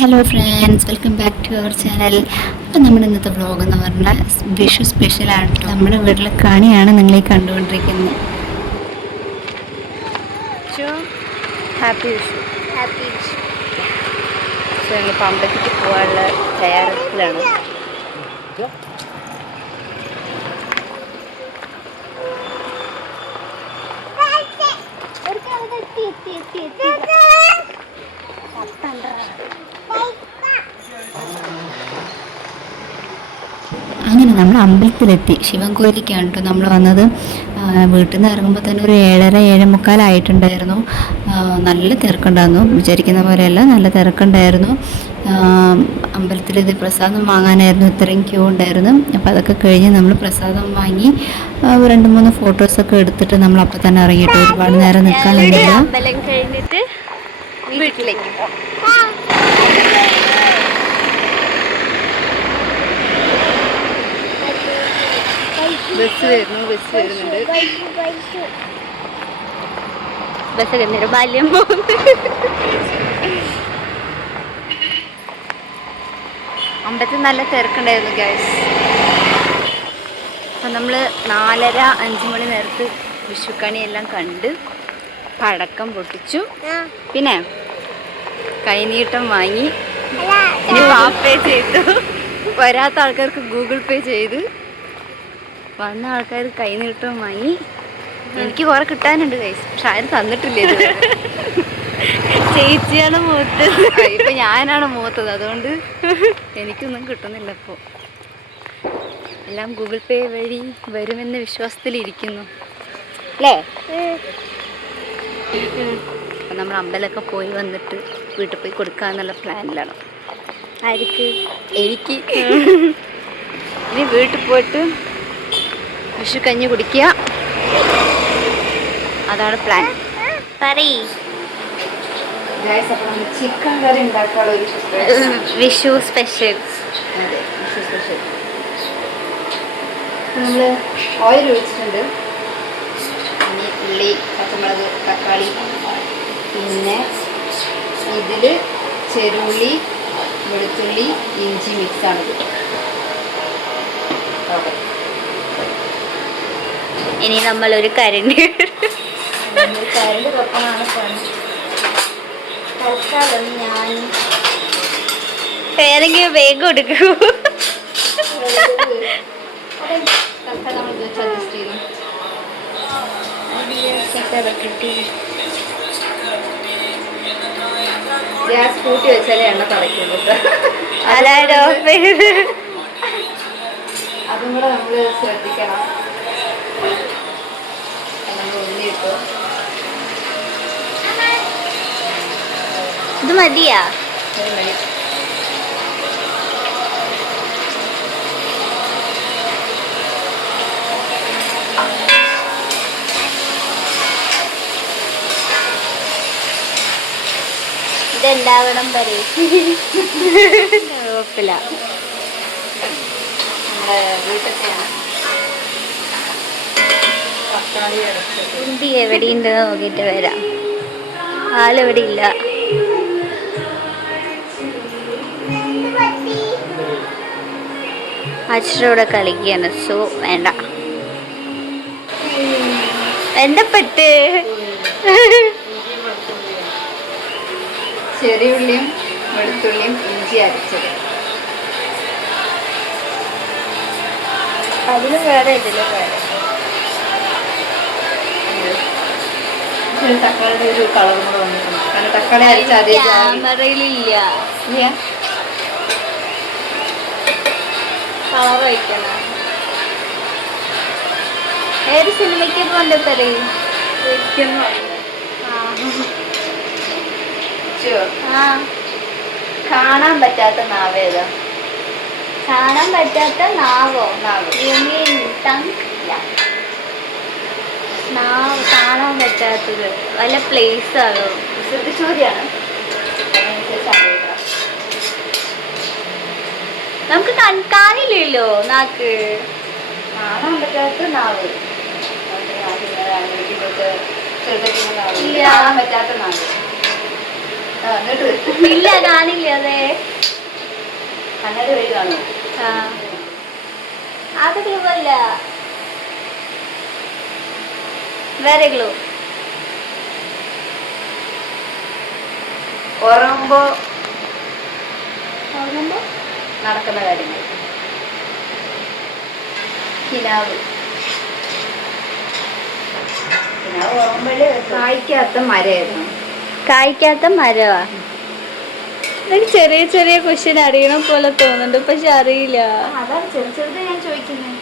Hello friends, welcome back to our channel. അപ്പം നമ്മുടെ ഇന്നത്തെ വ്ളോഗ് എന്ന് പറഞ്ഞാൽ വിഷു സ്പെഷ്യലാണ്. നമ്മുടെ വീട്ടിലെ കണിയാണ് നിങ്ങളീ കണ്ടുകൊണ്ടിരിക്കുന്നത്. ഹാപ്പി വിഷു. ഹാപ്പി വിഷു. ഞങ്ങൾ അമ്പലത്തിലേക്ക് പോകാനുള്ള തയ്യാറെടുപ്പിലാണ്. അങ്ങനെ നമ്മൾ അമ്പലത്തിലെത്തി. ശിവൻകോയിലേക്കാണ് കേട്ടോ നമ്മൾ വന്നത്. വീട്ടിൽ നിന്ന് ഇറങ്ങുമ്പോൾ തന്നെ ഒരു 7:30 7:45 നല്ല തിരക്കുണ്ടായിരുന്നു. വിചാരിക്കുന്ന പോലെയല്ല, നല്ല തിരക്കുണ്ടായിരുന്നു. അമ്പലത്തിൽ ഇത് പ്രസാദം വാങ്ങാനായിരുന്നു ഇത്രയും ക്യൂ ഉണ്ടായിരുന്നു. അപ്പോൾ അതൊക്കെ കഴിഞ്ഞ് നമ്മൾ പ്രസാദം വാങ്ങി 2-3 ഫോട്ടോസൊക്കെ എടുത്തിട്ട് നമ്മൾ അപ്പം തന്നെ ഇറങ്ങിയിട്ട് ഒരുപാട് നേരം നിൽക്കാൻ കഴിഞ്ഞില്ല. അമ്പലം കഴിഞ്ഞിട്ട് വീട്ടിലേക്ക് ബസ് വരുന്നുണ്ട്. ബാല്യം അമ്പലത്തിൽ നല്ല തിരക്കുണ്ടായിരുന്നു ഗൈസ്. അപ്പം നമ്മൾ 4:30-5 മണി നേരത്ത് വിഷുക്കണിയെല്ലാം കണ്ട് പടക്കം പൊട്ടിച്ചു. പിന്നെ കൈനീട്ടം വാങ്ങി. ഇനി പേ ചെയ്തു. വരാത്ത ആൾക്കാർക്ക് ഗൂഗിൾ പേ ചെയ്ത്, വന്ന ആൾക്കാർ കൈനീട്ടം വാങ്ങി. എനിക്ക് കുറെ കിട്ടാനുണ്ട് ഗൈസ്, പക്ഷെ ആരും തന്നിട്ടില്ല. ചേച്ചിയാണ് മൂത്തത്. ഇപ്പൊ ഞാനാണ് മൂത്തത്, അതുകൊണ്ട് എനിക്കൊന്നും കിട്ടുന്നില്ല. ഇപ്പോൾ എല്ലാം ഗൂഗിൾ പേ വഴി വരുമെന്ന വിശ്വാസത്തിലിരിക്കുന്നു അല്ലേ? അപ്പം നമ്മൾ അമ്പലമൊക്കെ പോയി വന്നിട്ട് വീട്ടിൽ പോയി കൊടുക്കാന്നുള്ള പ്ലാനിലാണ്. ആർക്ക്? എനിക്ക്. ഇനി വീട്ടിൽ പോയിട്ട് വിഷു കഞ്ഞി കുടിക്കുക, അതാണ് പ്ലാൻ. ചിക്കൻ കറി ഉണ്ടാക്കാനുള്ള വിഷു സ്പെഷ്യൽ. അതെ, വിഷു സ്പെഷ്യൽ. നമ്മൾ ഓയിൽ ഒഴിച്ചിട്ടുണ്ട്. ഇനി ഉള്ളി, പച്ചമുളക്, തക്കാളി, പിന്നെ ഇതിൽ ചെറുള്ളി, വെളുത്തുള്ളി, ഇഞ്ചി മിക്സാണിത്. ഓക്കെ, ഇനി നമ്മളൊരു കരണ്ട് തൊപ്പനാണ് പണി. തൽക്കാലം ഞാൻ ഏതെങ്കിലും വേഗം കൊടുക്കൂ. ഗ്യാസ് കൂട്ടി വെച്ചാലേ എണ്ണ തളയ്ക്കുള്ളൂ. അതാരോ അതും കൂടെ നമ്മൾ ശ്രദ്ധിക്കണം. ഇത് മതിയാ? ഇതെല്ലാവണം വരെ കുഴപ്പമില്ല. നമ്മുടെ വീട്ടിലൊക്കെയാണ്. ഹിന്ദി എവിടെയുണ്ട് നോക്കിയിട്ട് വരാം. ആളെവിടെ ഇല്ല. അച്ഛനോടെ കളിക്കുകയാണ്, സോ വേണ്ട. എന്താ പെട്ട്? ചെറിയുള്ളിയും വെളുത്തുള്ളിയും ഇഞ്ചി അരച്ചത്. അതിലും വേറെ, ഇതിലും വേറെ. തക്കാളിയുടെ ഒരു കളറും കൂടെ വന്നിട്ടുണ്ട്. കാരണം തക്കാളി അരച്ച അതേ ക്യാമറയിലില്ല. കളർ വയ്ക്കണം. ഏത് സിനിമയ്ക്ക് കൊണ്ടെത്തരേ കാണാൻ പറ്റാത്ത നാവേതാ? കാണാൻ പറ്റാത്ത നാവോ? നാവ് കാണാൻ പറ്റാത്തത് വല്ല പ്ലേസ് ആണോ? ചോദ്യമാണ്. നമുക്ക് കാണില്ലല്ലോ നാക്ക്. കാണാൻ പറ്റാത്ത നാവ്, കാണാൻ പറ്റാത്ത നാവ്. ഇല്ല കാണില്ല. അതെ കണ്ണാടി വഴി കാണുമോ? അത് ഗ്ലൂ അല്ല, വേറെ ഗ്ലൂ. ഉറങ്ങുമ്പോ നടക്കുന്ന കാര്യങ്ങൾ. കിനാവ് ഉറങ്ങുമ്പോഴേ കായ്ക്കാത്ത മരമായിരുന്നു. കായ്ക്കാത്ത മരവാ. എനിക്ക് ചെറിയ ചെറിയ ക്വസ്റ്റ്യൻ അറിയണ പോലെ തോന്നുന്നുണ്ട്, പക്ഷെ അറിയില്ല. അതാണ് ചെറു ചെറുത് ഞാൻ ചോദിക്കുന്നത്.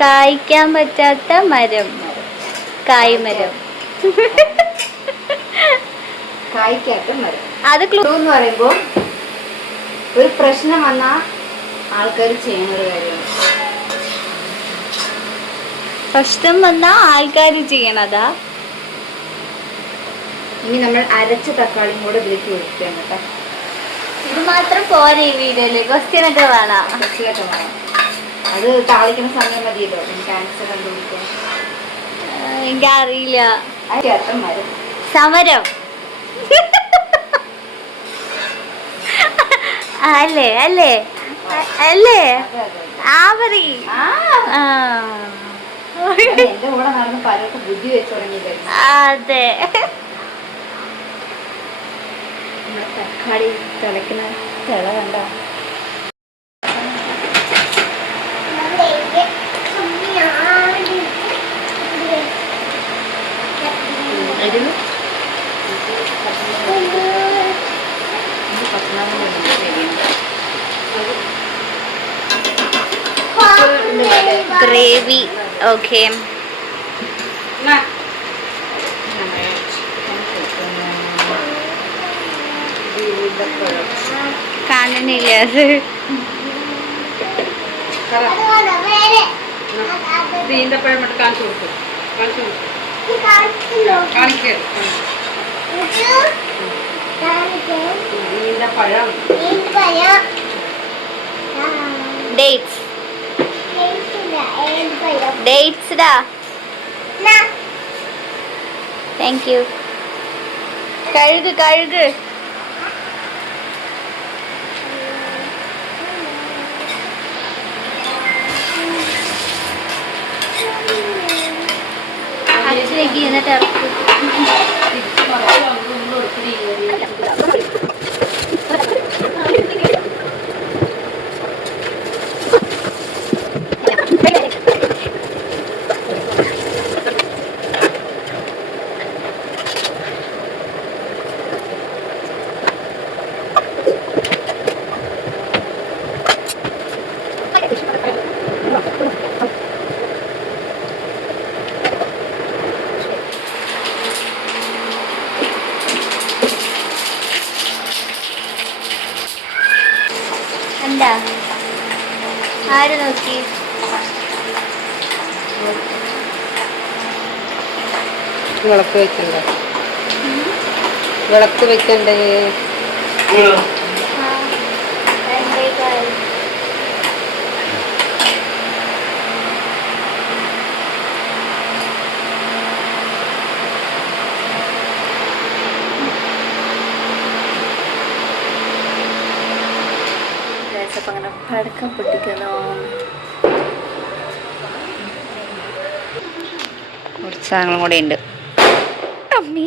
കായ്ക്കാൻ പറ്റാത്ത മരം, കായ്മരം. കായ്ക്കാത്ത മരം. അത് ക്ലൂ എന്ന് പറയുമ്പോ ഒരു പ്രശ്നം വന്നാൽ ആൾക്കാർ ചെയ്യുന്ന ഒരു കാര്യമാണ്. പ്രശ്നം വന്നാ ആൾക്കാർ ചെയ്യണതാ. ഇനി നമ്മൾ അരച്ച തക്കാളിയും കൂടെ ഇതിലേക്ക് ഒഴിക്കണം കേട്ടോ. ഇത് മാത്രം പോരെ ഈ വീഡിയോയില്, ക്വസ്റ്റ്യൻ ഒക്കെ വേണം. കുറച്ചൊക്കെ വേണം. അത് താളിക്കുന്ന സമയം മതിയല്ലോ എനിക്ക് ആൻസർ കണ്ടുപിടിക്കാൻ. എനിക്കറിയില്ല. കായ്ക്കാത്ത മരം. സമരം അല്ലേ അല്ലേ അല്ലേ? ആവറി. എന്റെ കൂടെ നടന്ന് പലർക്കും ബുദ്ധി വെച്ച് തുടങ്ങിയില്ലേ. അതെ. നമ്മുടെ തക്കാളി തിളക്കുന്ന തിള കണ്ടോ? ഗ്രേവി. ഓക്കെ, കാണുന്നില്ല അത്. ഈന്തപ്പഴം കാണിച്ചു കൊടുക്കും. ഈന്തപ്പഴം. ഡേറ്റ്സ്. ഡേറ്റ്സ് ഡാ. Thank you. കഴുക് കഴുക്. അച്ഛനേക്ക് എന്നിട്ട് ഇറക്കും. എന്താ ആര് നോക്കി? വിളക്ക് വെക്കണ്ടേ? വിളക്ക് വെക്കണ്ടേ? അപ്പം അങ്ങനെ പടക്കം പൊട്ടിക്കുന്നു. കുറച്ച് സാധനങ്ങളും കൂടെ ഉണ്ട്. അമ്മീ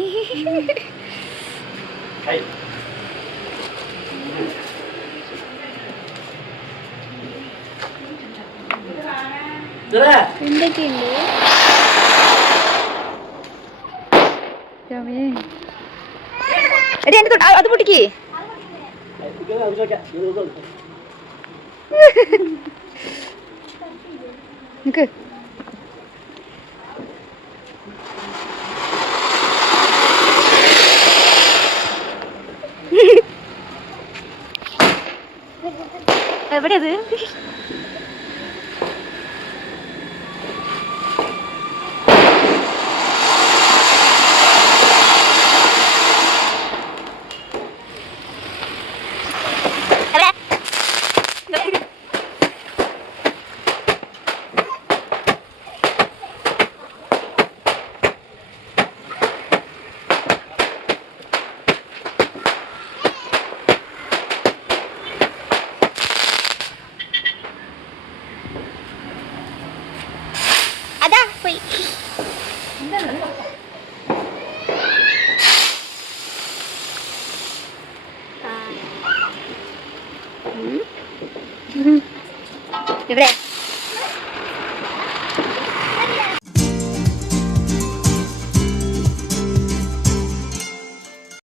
എന്തൊക്കെയുണ്ട്? അത് പൊട്ടിക്കേ. നിക്ക്. എവിടെയത്? പോയി. ഇവിടെ